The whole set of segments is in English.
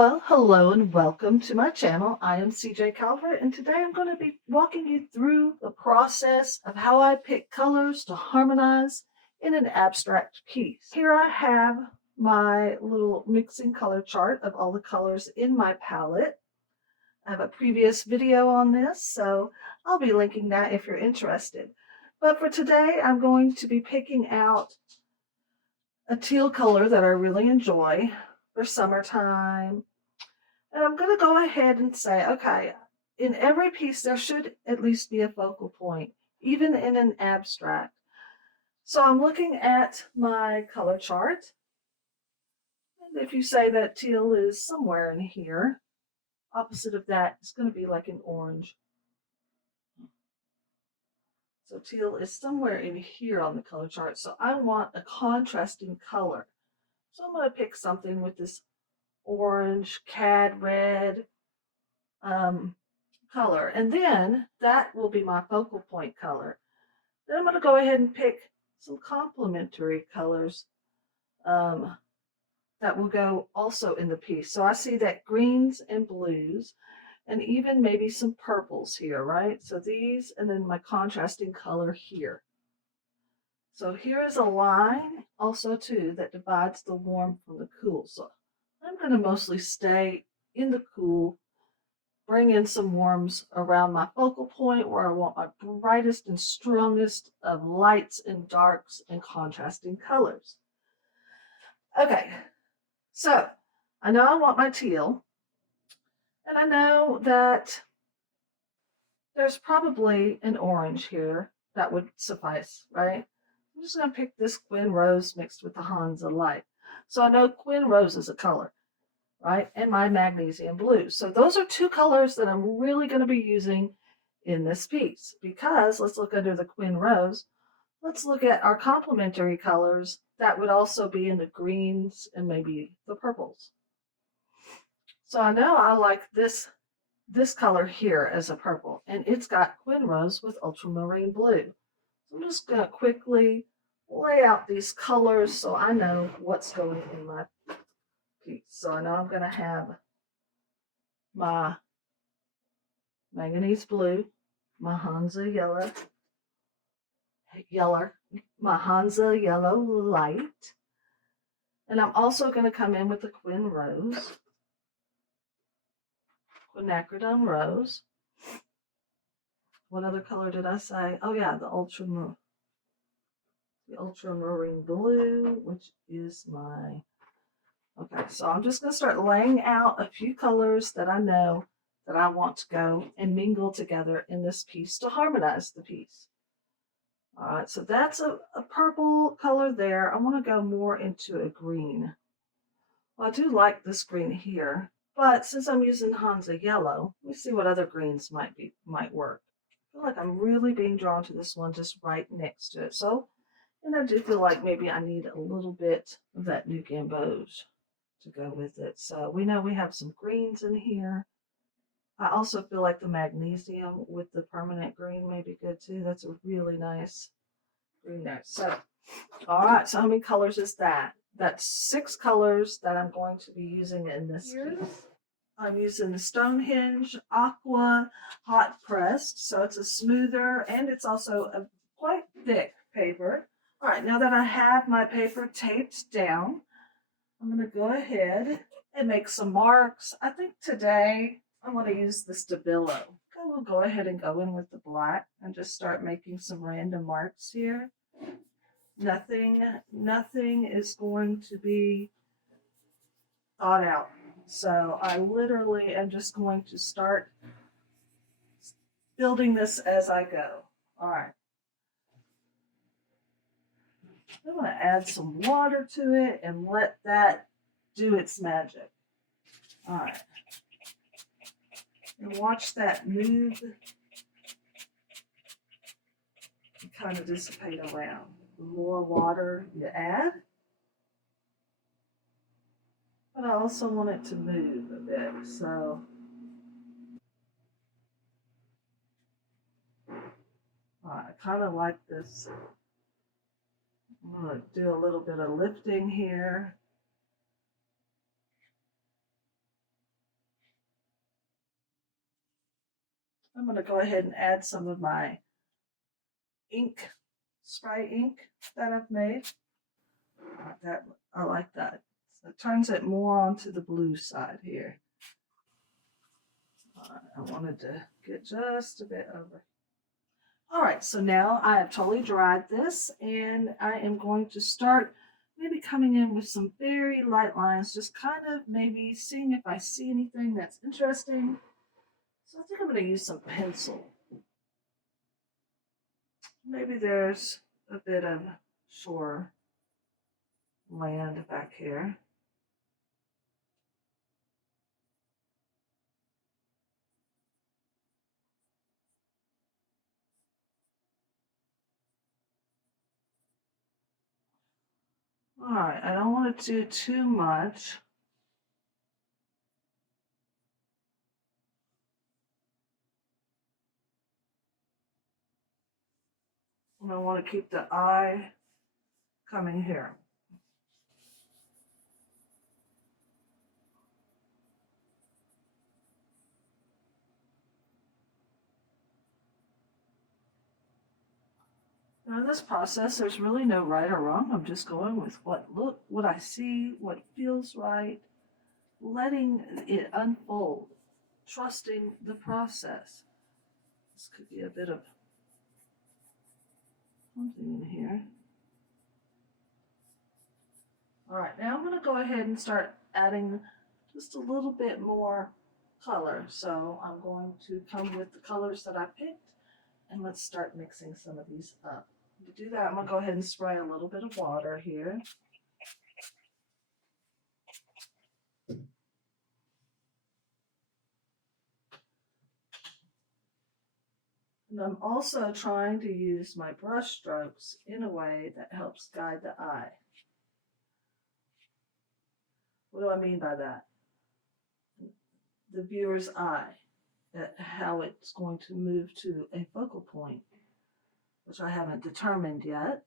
Well, hello and welcome to my channel. I am CJ Calvert, and today I'm going to be walking you through the process of how I pick colors to harmonize in an abstract piece. Here I have my little mixing color chart of all the colors in my palette. I have a previous video on this, so I'll be linking that if you're interested. But for today, I'm going to be picking out a teal color that I really enjoy for summertime. And I'm going to go ahead and say, okay, in every piece, there should at least be a focal point, even in an abstract. So I'm looking at my color chart. And if you say that teal is somewhere in here, opposite of that is going to be like an orange. So teal is somewhere in here on the color chart. So I want a contrasting color. So I'm going to pick something with this orange, cad red, color, and then that will be my focal point color. Then I'm going to go ahead and pick some complementary colors that will go also in the piece. So I see that greens and blues and even maybe some purples here, right? So these, and then my contrasting color here. So here is a line also too that divides the warm from the cool. So I'm going to mostly stay in the cool, bring in some warms around my focal point where I want my brightest and strongest of lights and darks and contrasting colors. Okay, so I know I want my teal, and I know that there's probably an orange here that would suffice, right? I'm just going to pick this Quin Rose mixed with the Hansa Light. So I know Quin Rose is a color, right? And my magnesium blue. So those are two colors that I'm really going to be using in this piece, because let's look under the Quin Rose. Let's look at our complementary colors that would also be in the greens and maybe the purples. So I know I like this color here as a purple, and it's got Quin Rose with ultramarine blue. So I'm just going to quickly lay out these colors so I know what's going in my piece. So I know I'm going to have my manganese blue, my Hansa yellow, my Hansa yellow light, and I'm also going to come in with the Quin Rose, quinacridone rose. What other color did I say? Oh yeah, the ultramarine blue, which is my. Okay, so I'm just going to start laying out a few colors that I know that I want to go and mingle together in this piece to harmonize the piece. All right, so that's a purple color there. I want to go more into a green. Well, I do like this green here, but since I'm using Hansa yellow, let me see what other greens might work. I feel like I'm really being drawn to this one just right next to it. So, and I do feel like maybe I need a little bit of that new gamboge to go with it. So we know we have some greens in here. I also feel like the magnesium with the permanent green may be good too. That's a really nice green there. So, all right, so how many colors is that? That's 6 colors that I'm going to be using in this piece. I'm using the Stonehenge Aqua Hot Pressed, so it's a smoother and it's also a quite thick paper. All right, now that I have my paper taped down, I'm going to go ahead and make some marks. I think today I'm going to use the Stabilo. I will go ahead and go in with the black and just start making some random marks here. Nothing is going to be thought out. So I literally am just going to start building this as I go. All right. I'm going to add some water to it and let that do its magic. All right. And watch that move and kind of dissipate around. The more water you add, but I also want it to move a bit. So, I kind of like this. I'm going to do a little bit of lifting here. I'm going to go ahead and add some of my ink, spray ink that I've made. That I like that. So it turns it more onto the blue side here. I wanted to get just a bit over. All right, so now I have totally dried this, and I am going to start maybe coming in with some very light lines, just kind of maybe seeing if I see anything that's interesting. So I think I'm going to use some pencil. Maybe there's a bit of shore land back here. All right, I don't want to do too much. And I want to keep the eye coming here. Now in this process, there's really no right or wrong. I'm just going with what I see, what feels right, letting it unfold, trusting the process. This could be a bit of something in here. All right, now I'm going to go ahead and start adding just a little bit more color. So I'm going to come with the colors that I picked, and let's start mixing some of these up. To do that, I'm going to go ahead and spray a little bit of water here. And I'm also trying to use my brush strokes in a way that helps guide the eye. What do I mean by that? The viewer's eye, how it's going to move to a focal point, which I haven't determined yet,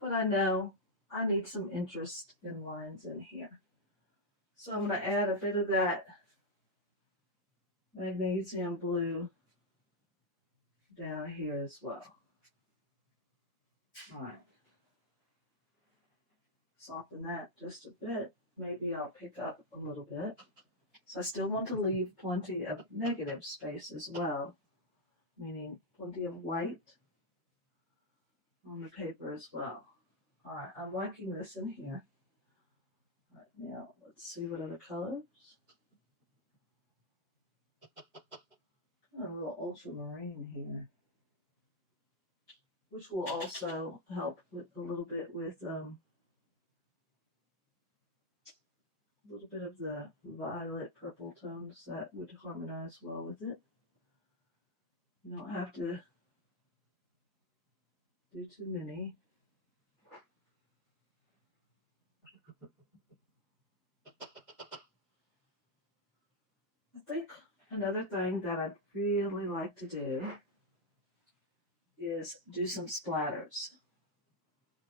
but I know I need some interest in lines in here. So I'm going to add a bit of that magnesium blue down here as well. All right. Soften that just a bit. Maybe I'll pick up a little bit. So I still want to leave plenty of negative space as well, meaning plenty of white on the paper as well. All right, I'm liking this in here. All right, now let's see what other colors. A little ultramarine here, which will also help with a little bit with a little bit of the violet purple tones that would harmonize well with it. You don't have to do too many. I think another thing that I'd really like to do is do some splatters.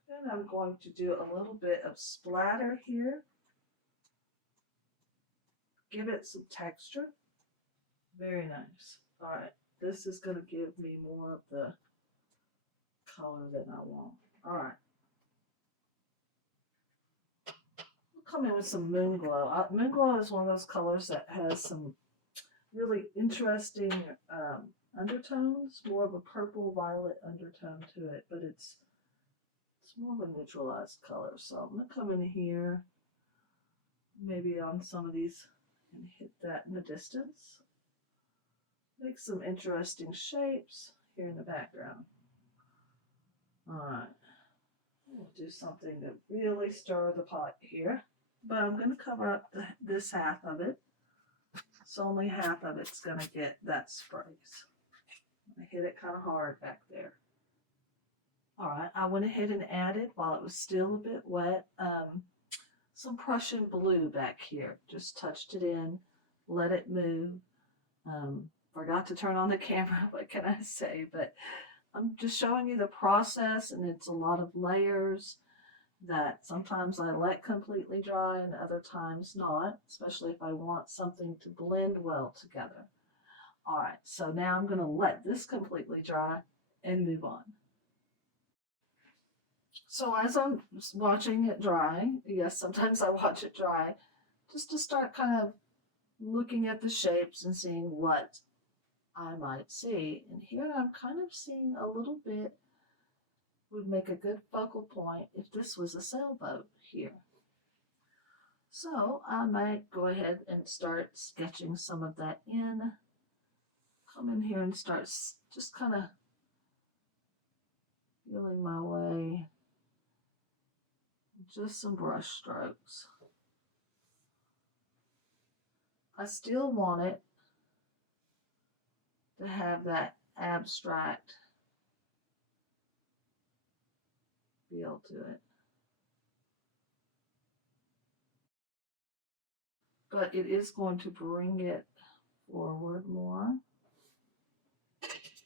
And I'm going to do a little bit of splatter here. Give it some texture. Very nice. All right, this is going to give me more of the color that I want. All right. We'll come in with some moon glow. Moon glow is one of those colors that has some really interesting undertones, more of a purple violet undertone to it, but it's more of a neutralized color. So I'm going to come in here, maybe on some of these, and hit that in the distance. Make some interesting shapes here in the background. All right, we'll do something to really stir the pot here, but I'm going to cover up this half of it, so only half of it's going to get that sprays. I hit it kind of hard back there. All right, I went ahead and added, while it was still a bit wet, some Prussian blue back here. Just touched it in, let it move. Forgot to turn on the camera, what can I say? But I'm just showing you the process, and it's a lot of layers that sometimes I let completely dry and other times not, especially if I want something to blend well together. All right, so now I'm going to let this completely dry and move on. So as I'm watching it dry, yes, sometimes I watch it dry, just to start kind of looking at the shapes and seeing what I might see. And here I'm kind of seeing a little bit would make a good focal point if this was a sailboat here. So I might go ahead and start sketching some of that in. Come in here and start just kind of feeling my way. Just some brush strokes. I still want it to have that abstract feel to it. But it is going to bring it forward more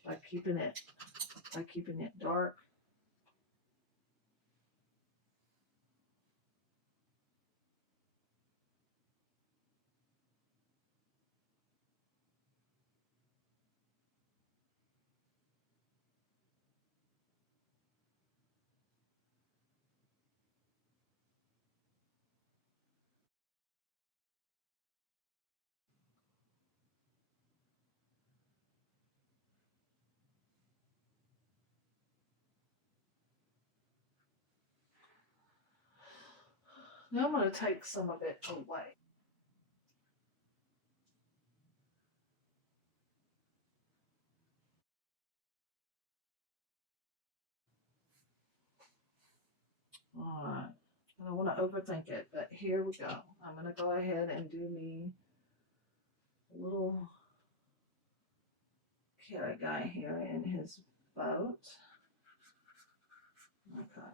by keeping it dark. Now I'm going to take some of it away. All right. I don't want to overthink it, but here we go. I'm going to go ahead and do me a little carrot guy here in his boat. Okay.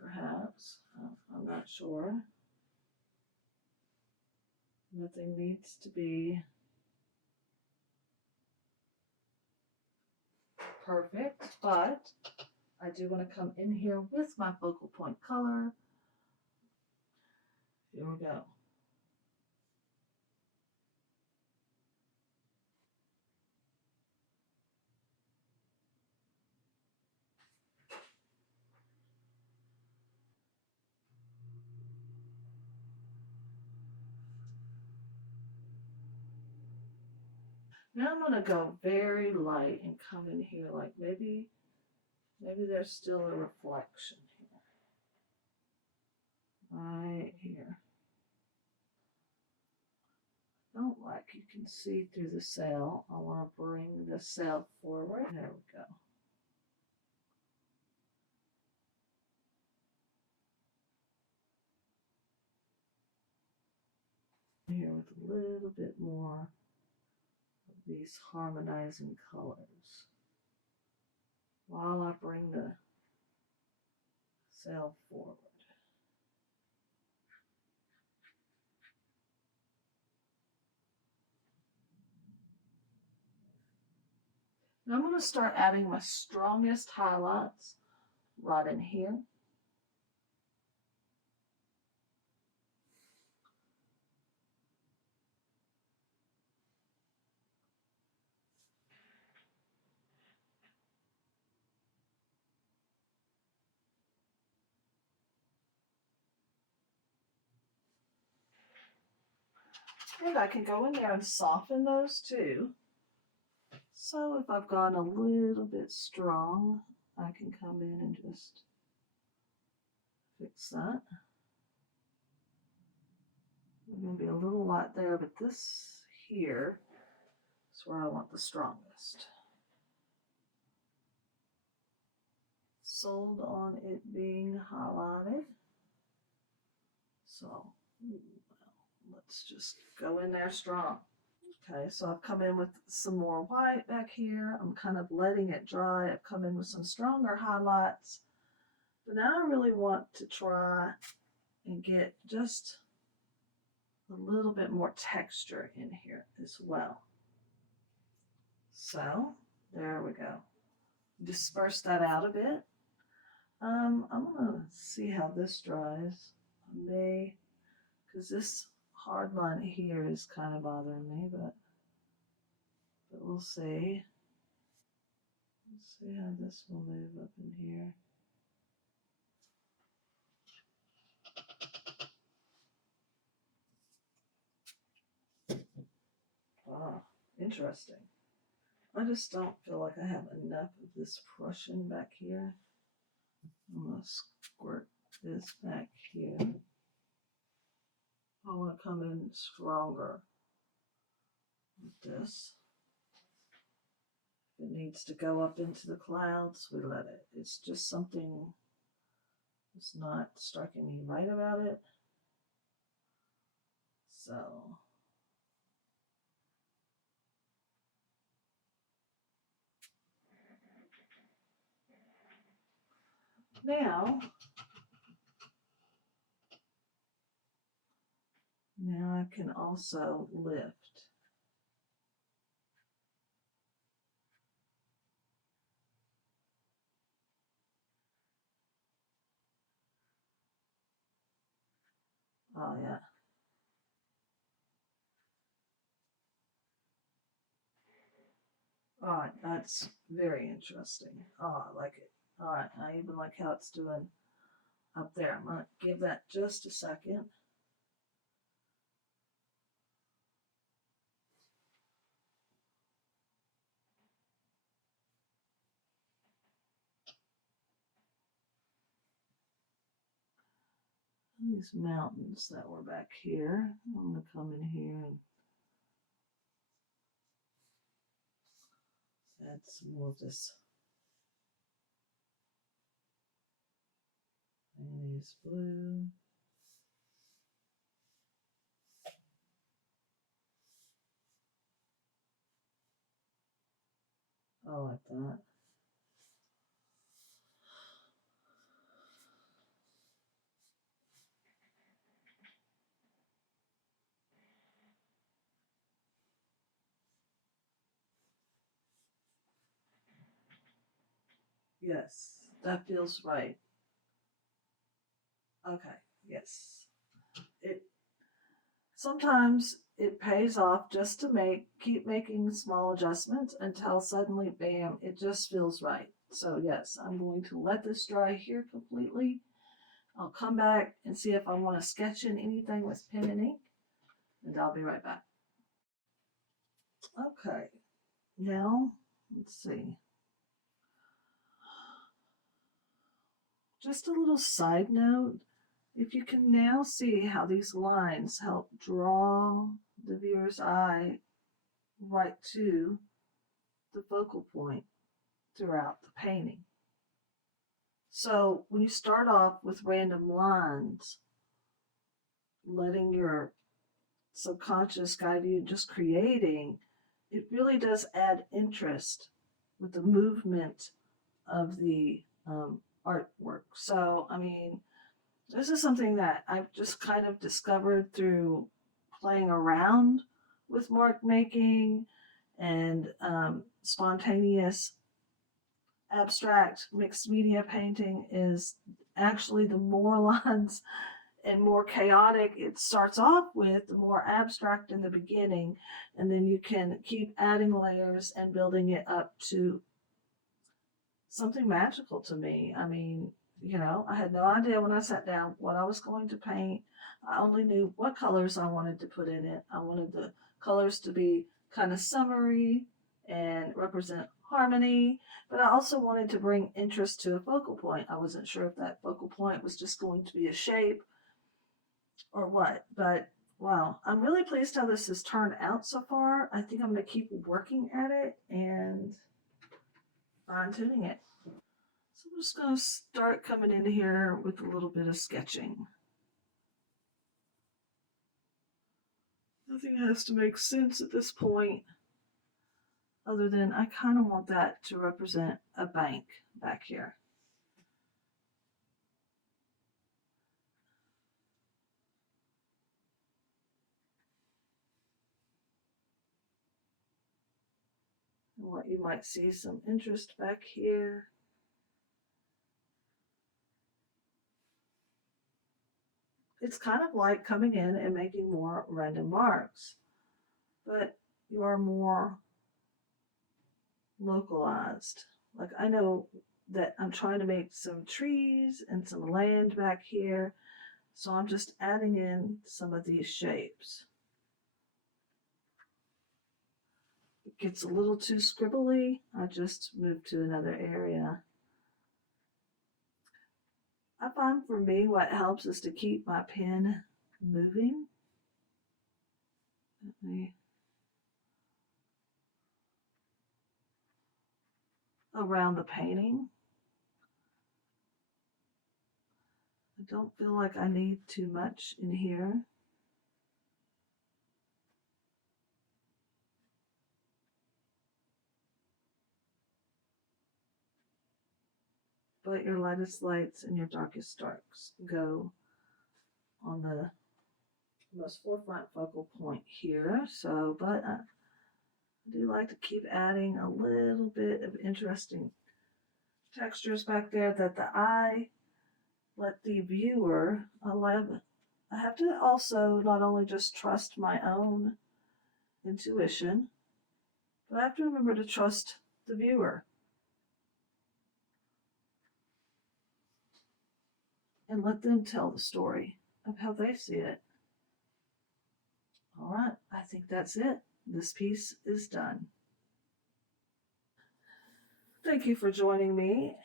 Perhaps. I'm not sure. Nothing needs to be perfect, but I do want to come in here with my focal point color. Here we go. Now I'm going to go very light and come in here like maybe there's still a reflection here. Right here. Don't like you can see through the sail. I want to bring the sail forward. There we go. Here with a little bit more of these harmonizing colors while I bring the sail forward. Now I'm going to start adding my strongest highlights right in here. And I can go in there and soften those too. So if I've gone a little bit strong, I can come in and just fix that. There's going to be a little light there, but this here is where I want the strongest. Sold on it being highlighted. So, well, let's just go in there strong. Okay, so I've come in with some more white back here. I'm kind of letting it dry. I've come in with some stronger highlights. But now I really want to try and get just a little bit more texture in here as well. So, there we go. Disperse that out a bit. I'm gonna see how this dries. I may, because this hard line here is kind of bothering me, but But we'll see. Let's see how this will move up in here. Ah, interesting. I just don't feel like I have enough of this Prussian back here. I'm going to squirt this back here. I want to come in stronger with this. If it needs to go up into the clouds, we let it. It's just something that's not striking me right about it. So now I can also lift. Oh yeah. All right, that's very interesting. Oh, I like it. All right, I even like how it's doing up there. I'm gonna give that just a second. These mountains that were back here, I'm gonna come in here and add some more of this mayonnaise blue. I like that. Yes, that feels right. Okay, yes. It sometimes it pays off just to keep making small adjustments until suddenly, bam, it just feels right. So yes, I'm going to let this dry here completely. I'll come back and see if I want to sketch in anything with pen and ink, and I'll be right back. Okay, now let's see. Just a little side note. If you can now see how these lines help draw the viewer's eye right to the focal point throughout the painting. So when you start off with random lines, letting your subconscious guide you, just creating, it really does add interest with the movement of the artwork. So, I mean, this is something that I've just kind of discovered through playing around with mark making and spontaneous abstract mixed media painting is actually the more lines and more chaotic it starts off with, the more abstract in the beginning, and then you can keep adding layers and building it up to something magical to me. I mean, I had no idea when I sat down what I was going to paint. I only knew what colors I wanted to put in it. I wanted the colors to be kind of summery and represent harmony, but I also wanted to bring interest to a focal point. I wasn't sure if that focal point was just going to be a shape or what, but wow, I'm really pleased how this has turned out so far. I think I'm going to keep working at it and fine tuning it. So I'm just going to start coming in here with a little bit of sketching. Nothing has to make sense at this point, other than I kind of want that to represent a bank back here. And what you might see some interest back here. It's kind of like coming in and making more random marks, but you are more localized. Like I know that I'm trying to make some trees and some land back here. So I'm just adding in some of these shapes. It gets a little too scribbly. I just move to another area. I find for me what helps is to keep my pen moving. Let me around the painting. I don't feel like I need too much in here. But your lightest lights and your darkest darks go on the most forefront focal point here. So, but I do like to keep adding a little bit of interesting textures back there that the eye let the viewer I have to also not only just trust my own intuition, but I have to remember to trust the viewer and let them tell the story of how they see it. All right, I think that's it. This piece is done. Thank you for joining me.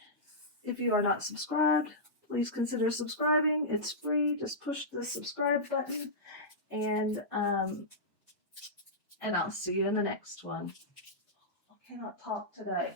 If you are not subscribed, please consider subscribing. It's free. Just push the subscribe button, and I'll see you in the next one. I cannot talk today.